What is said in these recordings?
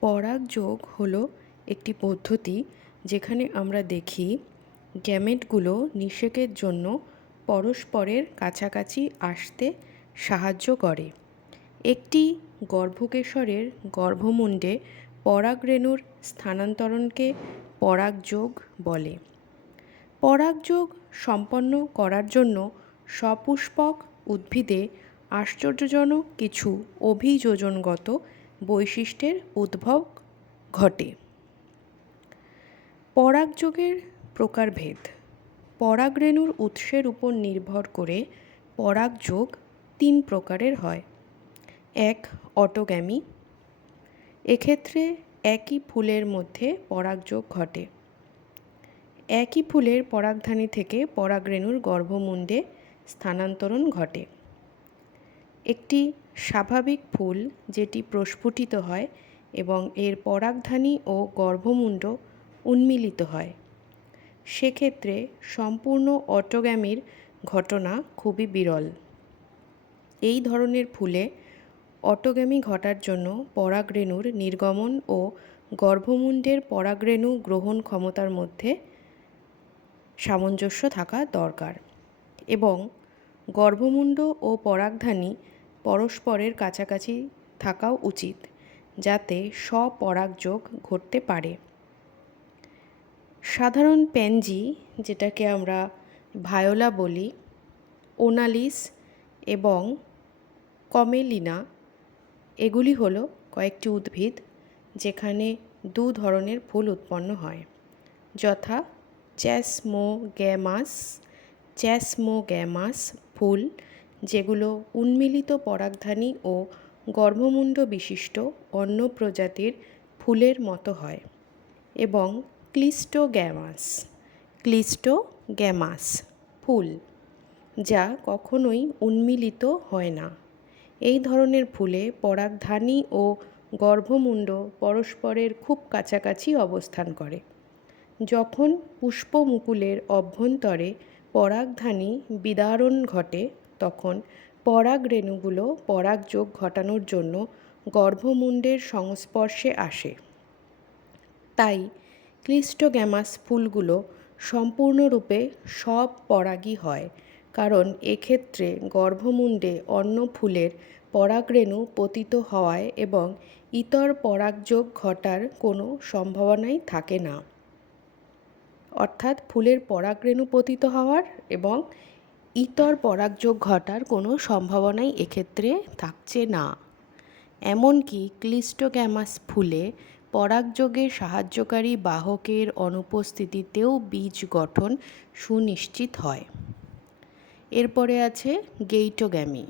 পরাগযোগ হলো একটি পদ্ধতি যেখানে আমরা দেখি গ্যামেটগুলো নিষেকের জন্য পরস্পরের কাছাকাছি আসতে সাহায্য করে। একটি গর্ভকেশরের গর্ভমুণ্ডে পরাগরেণুর স্থানান্তরণকে পরাগযোগ বলে। পরাগযোগ সম্পন্ন করার জন্য সপুষ্পক উদ্ভিদে আশ্চর্যজনক কিছু অভিযোজনগত বৈশিষ্ট্যের উদ্ভব ঘটে। পরাগযোগের প্রকারভেদ। পরাগরেণুর উৎসের উপর নির্ভর করে পরাগযোগ তিন প্রকারের হয়। এক, অটোগ্যামি। এক্ষেত্রে একই ফুলের মধ্যে পরাগযোগ ঘটে। একই ফুলের পরাগধানী থেকে পরাগরেণুর গর্ভমুণ্ডে স্থানান্তরণ ঘটে। একটি স্বাভাবিক ফুল যেটি প্রস্ফুটিত হয় এবং এর পরাগধানী ও গর্ভমুণ্ড উন্মীলিত হয়। সেক্ষেত্রে সম্পূর্ণ অটোগ্যামির ঘটনা খুবই বিরল। এই ধরনের ফুলে অটোগ্যামি ঘটার জন্য পরাগরেণুর নির্গমন ও গর্ভমুণ্ডের পরাগরেণু গ্রহণ ক্ষমতার মধ্যে সামঞ্জস্য থাকা দরকার এবং গর্ভমুণ্ড ও পরাগধানী পরস্পরের কাছাকাছি থাকাও উচিত, যাতে স্বপরাগযোগ ঘটতে পারে। সাধারণ প্যানজি যেটাকে আমরা ভায়োলা বলি, ওনালিস এবং কমেলিনা, এগুলি হলো কয়েকটি উদ্ভিদ যেখানে দু ধরনের ফুল উৎপন্ন হয়, যথা চ্যাসমোগ্যামাস চ্যাসমোগ্যামাস ফুল যেগুলো উন্মিলিত পরাগধানী ও গর্ভমুণ্ড বিশিষ্ট অন্য প্রজাতির ফুলের মতো হয় এবং ক্লিস্টোগ্যামাস ক্লিস্টোগ্যামাস ফুল, যা কখনোই উন্মিলিত হয় না। এই ধরনের ফুলে পরাগধানী ও গর্ভমুণ্ড পরস্পরের খুব কাছাকাছি অবস্থান করে। যখন পুষ্পমুকুলের অভ্যন্তরে পরাগধানী বিদারণ ঘটে তখন পরাগরেণুগুলো পরাগযোগ ঘটানোর জন্য গর্ভমুণ্ডের সংস্পর্শে আসে। তাই ক্লিস্টোগ্যামাস ফুলগুলো সম্পূর্ণরূপে সব পরাগী হয়, কারণ এক্ষেত্রে গর্ভমুণ্ডে অন্য ফুলের পরাগরেণু পতিত হওয়ায় এবং ইতর পরাগযোগ ঘটার কোনো সম্ভাবনাই থাকে না। অর্থাৎ ফুলের পরাগরেণু পতিত হওয়ার এবং ইতর পরাগযোগ ঘটার কোনো সম্ভাবনাই এক্ষেত্রে থাকছে না। এমনকি ক্লিস্টোগ্যামাস ফুলে পরাগযোগে সাহায্যকারী বাহকের অনুপস্থিতিতেও বীজ গঠন সুনিশ্চিত হয়। এরপরে আছে গেইটোগ্যামি।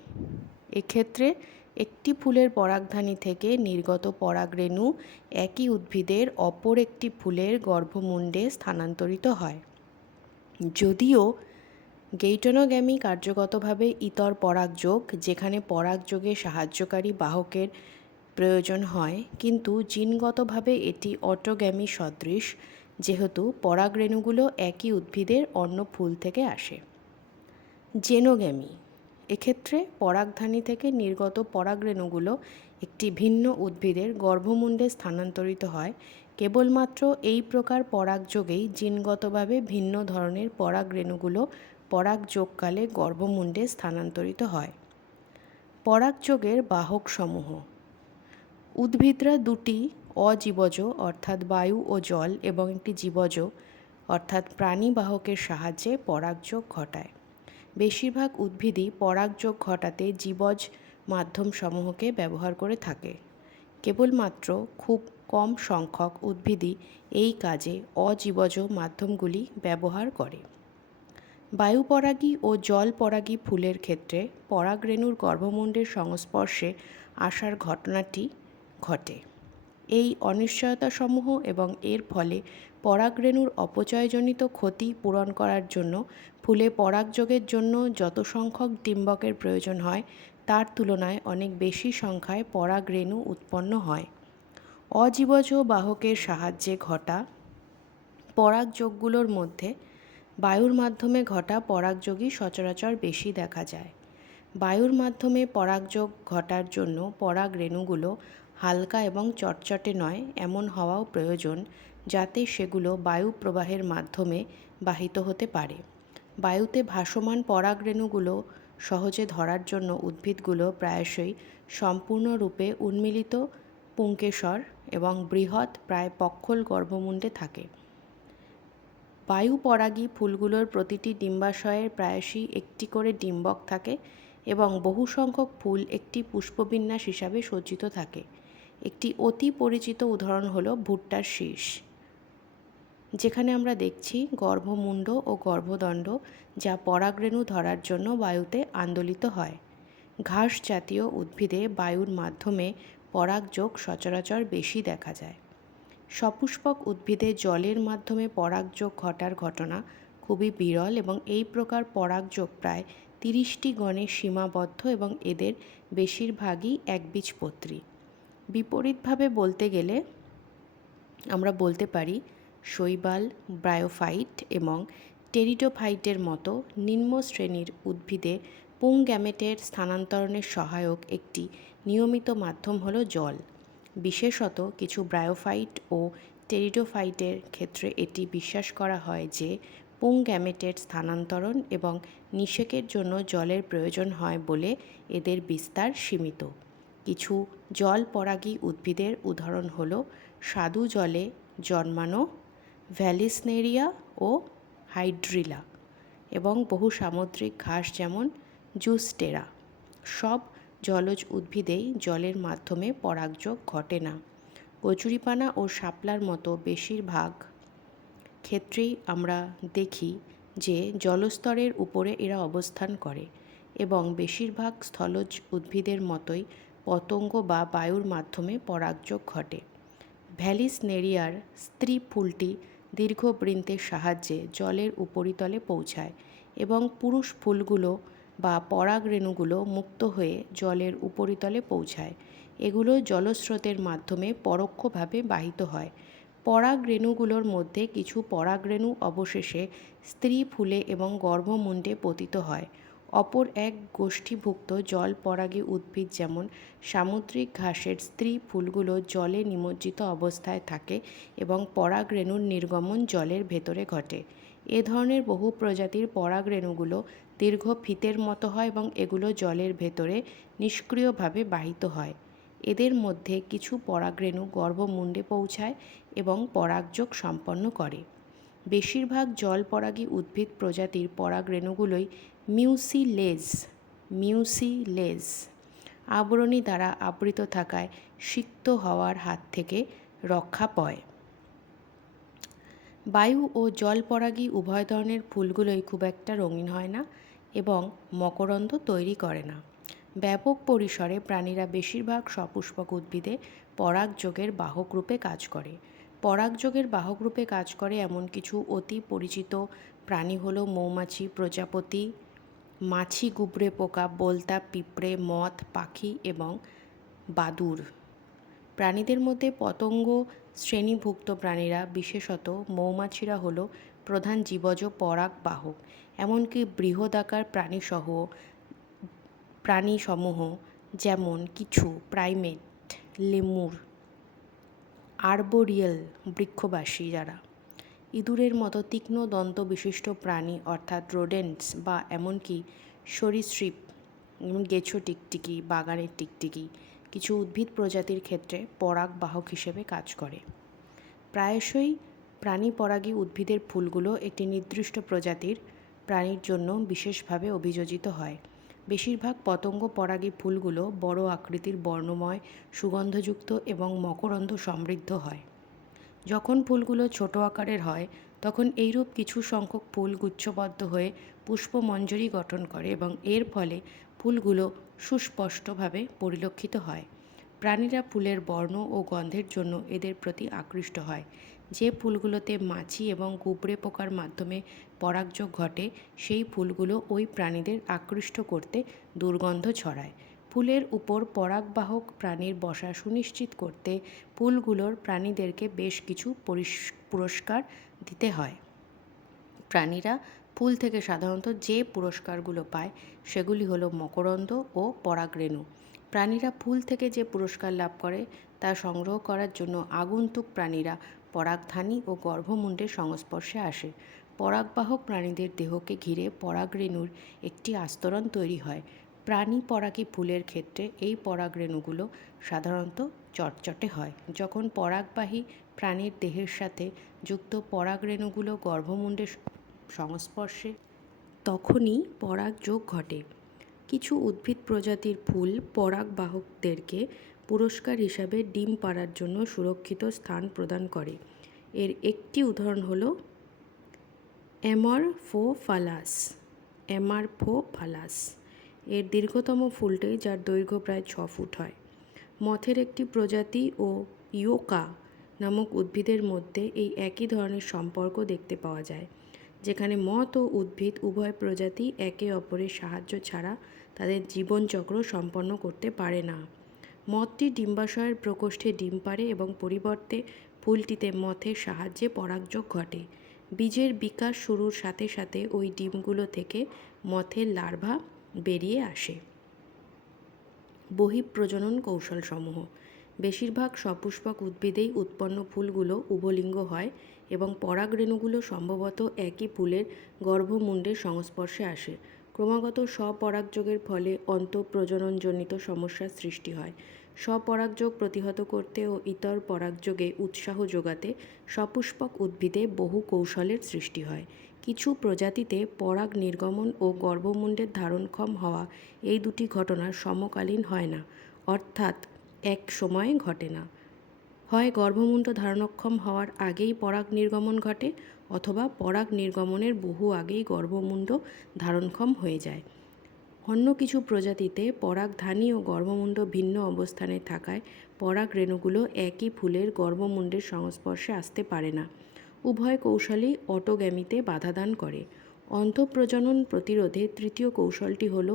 এক্ষেত্রে একটি ফুলের পরাগধানী থেকে নির্গত পরাগরেণু একই উদ্ভিদের অপর একটি ফুলের গর্ভমুণ্ডে স্থানান্তরিত হয়। যদিও গেইটনোগ্যামি কার্যগতভাবে ইতর পরাগযোগ, যেখানে পরাগযোগে সাহায্যকারী বাহকের প্রয়োজন হয়, কিন্তু জিনগতভাবে এটি অটোগ্যামি সদৃশ, যেহেতু পরাগরেণুগুলো একই উদ্ভিদের অন্য ফুল থেকে আসে। জেনোগ্যামি এক্ষেত্রে পরাগধানী থেকে নির্গত পরাগরেণুগুলো একটি ভিন্ন উদ্ভিদের গর্ভমুণ্ডে স্থানান্তরিত হয়। কেবলমাত্র এই প্রকার পরাগযোগেই জিনগতভাবে ভিন্ন ধরনের পরাগরেণুগুলো পরাগযোগকালে গর্ভমুণ্ডে স্থানান্তরিত হয়। পরাগযোগের বাহকসমূহ। উদ্ভিদরা দুটি অজীবজ, অর্থাৎ বায়ু ও জল, এবং একটি জীবজ, অর্থাৎ প্রাণী বাহকের সাহায্যে পরাগযোগ ঘটায়। বেশিরভাগ উদ্ভিদই পরাগযোগ ঘটাতে জীবজ মাধ্যম সমূহকে ব্যবহার করে থাকে। কেবলমাত্র খুব কম সংখ্যক উদ্ভিদই এই কাজে অজীবজ মাধ্যমগুলি ব্যবহার করে। বায়ুপরাগী ও জল পরাগী ফুলের ক্ষেত্রে পরাগরেণুর গর্ভমুণ্ডের সংস্পর্শে আসার ঘটনাটি ঘটে। এই অনিশ্চয়তাসমূহ এবং এর ফলে পরাগরেণুর অপচয়জনিত ক্ষতি পূরণ করার জন্য ফুলে পরাগযোগের জন্য যত সংখ্যক ডিম্বকের প্রয়োজন হয়, তার তুলনায় অনেক বেশি সংখ্যায় পরাগরেণু উৎপন্ন হয়। অজীবজ বাহকের সাহায্যে ঘটা পরাগযোগগুলোর মধ্যে বায়ুর মাধ্যমে ঘটা পরাগযোগই সচরাচর বেশি দেখা যায়। বায়ুর মাধ্যমে পরাগযোগ ঘটার জন্য পরাগরেণুগুলো হালকা এবং চটচটে নয়, এমন হওয়াও প্রয়োজন, যাতে সেগুলো বায়ু প্রবাহের মাধ্যমে বাহিত হতে পারে। বায়ুতে ভাসমান পরাগরেণুগুলো সহজে ধরার জন্য উদ্ভিদগুলো প্রায়শই সম্পূর্ণরূপে উন্মিলিত পুংকেশর এবং বৃহৎ, প্রায় পক্ষল গর্ভমুণ্ডে থাকে। বায়ু পরাগী ফুলগুলোর প্রতিটি ডিম্বাশয়ের প্রায়শই একটি করে ডিম্বক থাকে এবং বহু সংখ্যক ফুল একটি পুষ্পবিন্যাস হিসাবে সজ্জিত থাকে। একটি অতি পরিচিত উদাহরণ হলো ভুট্টার শীষ। যেখানে আমরা দেখছি গর্ভমুণ্ড ও গর্ভদণ্ড যা পরাগরেণু ধরার জন্য বায়ুতে আন্দোলিত হয়। ঘাস জাতীয় উদ্ভিদে বায়ুর মাধ্যমে পরাগযোগ সচরাচর বেশি দেখা যায়। সপুষ্পক উদ্ভিদে জলের মাধ্যমে পরাগযোগ ঘটার ঘটনা খুবই বিরল এবং এই প্রকার পরাগযোগ প্রায় তিরিশটি গণে সীমাবদ্ধ এবং এদের বেশিরভাগই একবীজপত্রী। বিপরীতভাবে বলতে গেলে আমরা বলতে পারি শৈবাল, ব্রায়োফাইট এবং টেরিডোফাইটের মতো নিম্ন শ্রেণির উদ্ভিদে পুং গ্যামেটের স্থানান্তরণের সহায়ক একটি নিয়মিত মাধ্যম হল জল। বিশেষত কিছু ব্রায়োফাইট ও টেরিডোফাইটের ক্ষেত্রে এটি বিশ্বাস করা হয় যে পুং গ্যামেটের স্থানান্তরণ এবং নিষেকের জন্য জলের প্রয়োজন হয় বলে এদের বিস্তার সীমিত। কিছু জল পরাগী উদ্ভিদের উদাহরণ হল স্বাদু জলে জন্মানো ভ্যালিসনেরিয়া ও হাইড্রিলা এবং বহু সামুদ্রিক ঘাস যেমন জুস্টেরা। সব জলজ উদ্ভিদেই জলের মাধ্যমে পরাগযোগ ঘটে না। কচুরিপানা ও শাপলার মতো বেশিরভাগ ক্ষেত্রেই আমরা দেখি যে জলস্তরের উপরে এরা অবস্থান করে এবং বেশিরভাগ স্থলজ উদ্ভিদের মতোই পতঙ্গ বা বায়ুর মাধ্যমে পরাগযোগ ঘটে। ভ্যালিস নেরিয়ার স্ত্রী ফুলটি দীর্ঘ বৃন্তের সাহায্যে জলের উপরিতলে পৌঁছায় এবং পুরুষ ফুলগুলো বা পরাগরেণুগুলো মুক্ত হয়ে জলের উপরিতলে পৌঁছায়। এগুলো জলস্রোতের মাধ্যমে পরোক্ষভাবে বাহিত হয়। পরাগরেণুগুলোর মধ্যে কিছু পরাগরেণু অবশেষে স্ত্রী ফুলে এবং গর্ভমুণ্ডে পতিত হয়। অপর এক গোষ্ঠীভুক্ত জল পরাগী উদ্ভিদ যেমন সামুদ্রিক ঘাসের স্ত্রী ফুলগুলো জলে নিমজ্জিত অবস্থায় থাকে এবং পরাগরেণুর নির্গমন জলের ভেতরে ঘটে। এ ধরনের বহু প্রজাতির পরাগরেণুগুলো দীর্ঘ ফিতের মতো হয় এবং এগুলো জলের ভেতরে নিষ্ক্রিয়ভাবে বাহিত হয়। এদের মধ্যে কিছু পরাগরেণু গর্ভমুণ্ডে পৌঁছায় এবং পরাগযোগ সম্পন্ন করে। বেশিরভাগ জল পরাগী উদ্ভিদ প্রজাতির পরাগরেণুগুলোই মিউসিলেজ মিউসিলেজ আবরণী দ্বারা আবৃত থাকায় সিক্ত হওয়ার হাত থেকে রক্ষা পায়। বায়ু ও জল পরাগী উভয় ধরনের ফুলগুলোই খুব একটা রঙিন হয় না। এবং মকরন্দ তৈরি করে না। ব্যাপক পরিসরে প্রাণীরা বেশিরভাগ সপুষ্পক উদ্ভিদে পরাগযোগের বাহক রূপে কাজ করে। পরাগযোগের বাহক রূপে কাজ করে এমন কিছু অতি পরিচিত প্রাণী হলো মৌমাছি, প্রজাপতি, মাছি গুবরে পোকা, বোলতা, পিঁপড়ে মথ পাখি এবং বাদুর। প্রাণীদের মধ্যে পতঙ্গ শ্রেণীভুক্ত প্রাণীরা বিশেষত মৌমাছিরা হলো প্রধান জীবজ পরাগ বাহক, এমনকি বৃহদাকার প্রাণীসহ, প্রাণীসমূহ যেমন কিছু প্রাইমেট, লেমুর, আরবোরিয়াল বৃক্ষবাসী যারা। ইঁদুরের মতো তীক্ষ্ণ দন্ত বিশিষ্ট প্রাণী অর্থাৎ রোডেন্টস বা এমনকি সরীসৃপ গেছো টিকটিকি, বাগানের টিকটিকি, কিছু উদ্ভিদ প্রজাতির ক্ষেত্রে পরাগ বাহক হিসেবে কাজ করে। প্রায়শই প্রাণী পরাগী উদ্ভিদের ফুলগুলো একটি নির্দিষ্ট প্রজাতির প্রাণীর জন্য বিশেষভাবে অভিযোজিত হয়। বেশিরভাগ পতঙ্গ পরাগী ফুলগুলো বড় আকৃতির বর্ণময়, সুগন্ধযুক্ত এবং মকরন্দ সমৃদ্ধ হয়। যখন ফুলগুলো ছোট আকারের হয়, তখন এইরূপ কিছু সংখ্যক ফুল গুচ্ছবদ্ধ হয়ে পুষ্পমঞ্জরি গঠন করে এবং এর ফলে ফুলগুলো সুস্পষ্টভাবে পরিলক্ষিত হয়। প্রাণীরা ফুলের বর্ণ ও গন্ধের জন্য এদের প্রতি আকৃষ্ট হয়। যে ফুলগুলোতে মাছি এবং গুবরে পোকার মাধ্যমে পরাগযোগ ঘটে, সেই ফুলগুলো ওই প্রাণীদের আকৃষ্ট করতে দুর্গন্ধ ছড়ায়। ফুলের উপর পরাগবাহক প্রাণীর বসা সুনিশ্চিত করতে ফুলগুলোর প্রাণীদেরকে বেশ কিছু পুরস্কার দিতে হয়। প্রাণীরা ফুল থেকে সাধারণত যে পুরস্কারগুলো পায়, সেগুলি হলো মকরন্দ ও পরাগরেণু। প্রাণীরা ফুল থেকে যে পুরস্কার লাভ করে, তা সংগ্রহ করার জন্য আগন্তুক প্রাণীরা পরাগধানী ও গর্ভমুণ্ডের সংস্পর্শে আসে। পরাগবাহক প্রাণীদের দেহকে ঘিরে পরাগরেণুর একটি আস্তরণ তৈরি হয়। প্রাণী পরাগী ফুলের ক্ষেত্রে এই পরাগরেণুগুলো সাধারণত চটচটে হয়। যখন পরাগবাহী প্রাণীর দেহের সাথে যুক্ত পরাগরেণুগুলো গর্ভমুণ্ডের সংস্পর্শে, তখনই পরাগযোগ ঘটে। কিছু উদ্ভিদ প্রজাতির ফুল পরাগবাহকদেরকে পুরস্কার হিসাবে ডিম পাড়ার জন্য সুরক্ষিত স্থান প্রদান করে। এর একটি উদাহরণ হল অ্যামরফোফালাস অ্যামারফোফালাস এর দীর্ঘতম ফুলটি যার দৈর্ঘ্য প্রায় ছ ফুট হয়। মথের একটি প্রজাতি ও ইয়োকা নামক উদ্ভিদের মধ্যে এই একই ধরনের সম্পর্ক দেখতে পাওয়া যায়, যেখানে মথ ও উদ্ভিদ উভয় প্রজাতি একে অপরের সাহায্য ছাড়া তাদের জীবনচক্র সম্পন্ন করতে পারে না। মথটি ডিম্বাশয়ের প্রকোষ্ঠে ডিম পাড়ে এবং পরিবর্তে ফুলটিতে মথের সাহায্যে পরাগযোগ ঘটে। বীজের বিকাশ শুরুর সাথে সাথে ওই ডিমগুলো থেকে মথের লার্ভা বেরিয়ে আসে। বহিঃপ্রজনন কৌশলসমূহ। বেশিরভাগ সপুষ্পক উদ্ভিদেই উৎপন্ন ফুলগুলো উভলিঙ্গ হয় এবং পরাগরেণুগুলো সম্ভবত একই ফুলের গর্ভমুণ্ডের সংস্পর্শে আসে। ক্রমাগত স্বপরাগযোগের ফলে অন্তঃপ্রজননজনিত সমস্যার সৃষ্টি হয়। স্বপরাগযোগ প্রতিহত করতে ও ইতর পরাগযোগে উৎসাহ যোগাতে সপুষ্পক উদ্ভিদে বহু কৌশলের সৃষ্টি হয়। কিছু প্রজাতিতে পরাগ নির্গমন ও গর্ভমুণ্ডের ধারণক্ষম হওয়া এই দুটি ঘটনা সমকালীন হয় না, অর্থাৎ এক সময়ে ঘটে না। হয় গর্ভমুণ্ড ধারণক্ষম হওয়ার আগেই পরাগ নির্গমন ঘটে অথবা পরাগ নির্গমনের বহু আগেই গর্ভমুণ্ড ধারণক্ষম হয়ে যায়। অন্য কিছু প্রজাতিতে পরাগধানী ও গর্ভমুণ্ড ভিন্ন অবস্থানে থাকায় পরাগ রেণুগুলো একই ফুলের গর্ভমুণ্ডের সংস্পর্শে আসতে পারে না। উভয় কৌশলই অটোগ্যামিতে বাধাদান করে। অন্তঃপ্রজনন প্রতিরোধে তৃতীয় কৌশলটি হল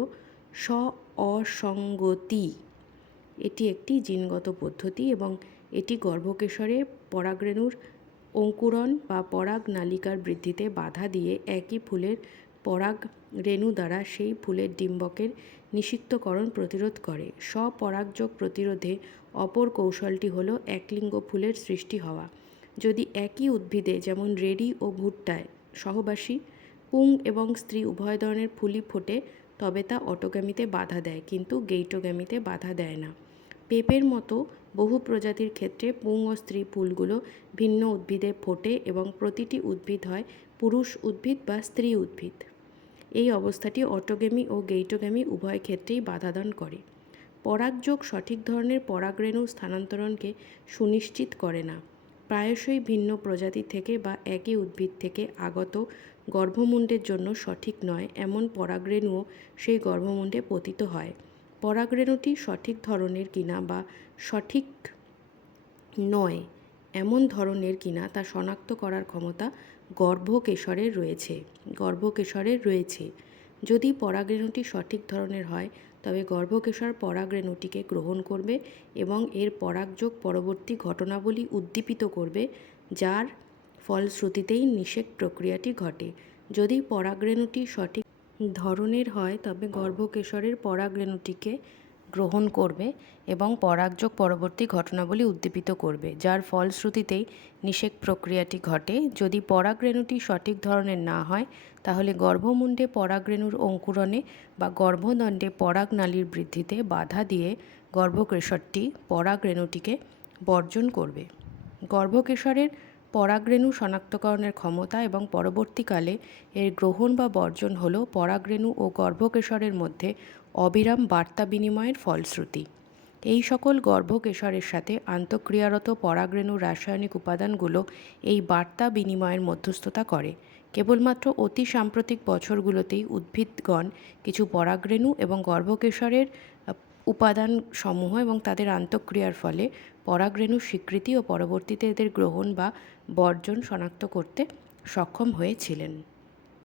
স্ব অসঙ্গতি এটি একটি জিনগত পদ্ধতি এবং এটি গর্ভকেশরে পরাগরেণুর অঙ্কুরণ বা পরাগ নালিকার বৃদ্ধিতে বাধা দিয়ে একই ফুলের পরাগ রেণু দ্বারা সেই ফুলের ডিম্বকের নিষিক্তকরণ প্রতিরোধ করে। স্বপরাগযোগ প্রতিরোধে অপর কৌশলটি হল একলিঙ্গ ফুলের সৃষ্টি হওয়া। যদি একই উদ্ভিদে যেমন রেডি ও ভুট্টায় সহবাসী, পুং এবং স্ত্রী উভয় ধরনের ফুলই ফোটে, তবে তা অটোগ্যামিতে বাধা দেয়, কিন্তু গেইটোগ্যামিতে বাধা দেয় না। পেঁপের মতো বহু প্রজাতির ক্ষেত্রে পুং ও স্ত্রী ফুলগুলো ভিন্ন উদ্ভিদে ফোটে এবং প্রতিটি উদ্ভিদ হয় পুরুষ উদ্ভিদ বা স্ত্রী উদ্ভিদ। এই অবস্থাটি অটোগেমি ও গেইটোগেমি উভয় ক্ষেত্রেই বাধাদান করে। পরাগযোগ সঠিক ধরনের পরাগরেণু স্থানান্তরণকে সুনিশ্চিত করে না। প্রায়শই ভিন্ন প্রজাতি থেকে বা একই উদ্ভিদ থেকে আগত গর্ভমুণ্ডের জন্য সঠিক নয়, এমন পরাগরেণুও সেই গর্ভমুণ্ডে পতিত হয়। পরাগরেণুটি সঠিক ধরনের কিনা বা সঠিক নয়, এমন ধরনের কিনা তা শনাক্ত করার ক্ষমতা গর্ভকেশরের রয়েছে। গর্ভকেশরের রয়েছে। যদি পরাগরেণুটি সঠিক ধরনের হয়, তবে গর্ভকেশর পরাগরেণুটিকে গ্রহণ করবে এবং এর পরাগযোগ পরবর্তী ঘটনাবলী উদ্দীপিত করবে, যার ফলশ্রুতিতেই নিষেক প্রক্রিয়াটি ঘটে। যদি পরাগরেণুটি সঠিক ধরনের হয়, তবে গর্ভকেশরের পরাগরেণুটিকে গ্রহণ করবে এবং পরাগযোগ পরবর্তী ঘটনাবলী উদ্দীপিত করবে, যার ফলশ্রুতিতেই নিষেক প্রক্রিয়াটি ঘটে। যদি পরাগরেণুটি সঠিক ধরনের না হয়, তাহলে গর্ভমুণ্ডে পরাগরেণুর অঙ্কুরণে বা গর্ভদণ্ডে পরাগনালীর বৃদ্ধিতে বাধা দিয়ে গর্ভকেশরটি পরাগরেণুটিকে বর্জন করবে। গর্ভকেশরের পরাগরেণু শনাক্তকরণের ক্ষমতা এবং পরবর্তীকালে এর গ্রহণ বা বর্জন হল পরাগরেণু ও গর্ভকেশরের মধ্যে অবিরাম বার্তা বিনিময়ের ফলশ্রুতি। এই সকল গর্ভকেশরের সাথে আন্তঃক্রিয়ারত পরাগরেণুর রাসায়নিক উপাদানগুলো এই বার্তা বিনিময়ের মধ্যস্থতা করে। কেবলমাত্র অতি সাম্প্রতিক বছরগুলোতেই উদ্ভিদগণ কিছু পরাগরেণু এবং গর্ভকেশরের উপাদান সমূহ এবং তাদের আন্তঃক্রিয়ার ফলে পরাগরেণুর স্বীকৃতি ও পরবর্তীতে এদের গ্রহণ বা বর্জন শনাক্ত করতে সক্ষম হয়েছিলেন।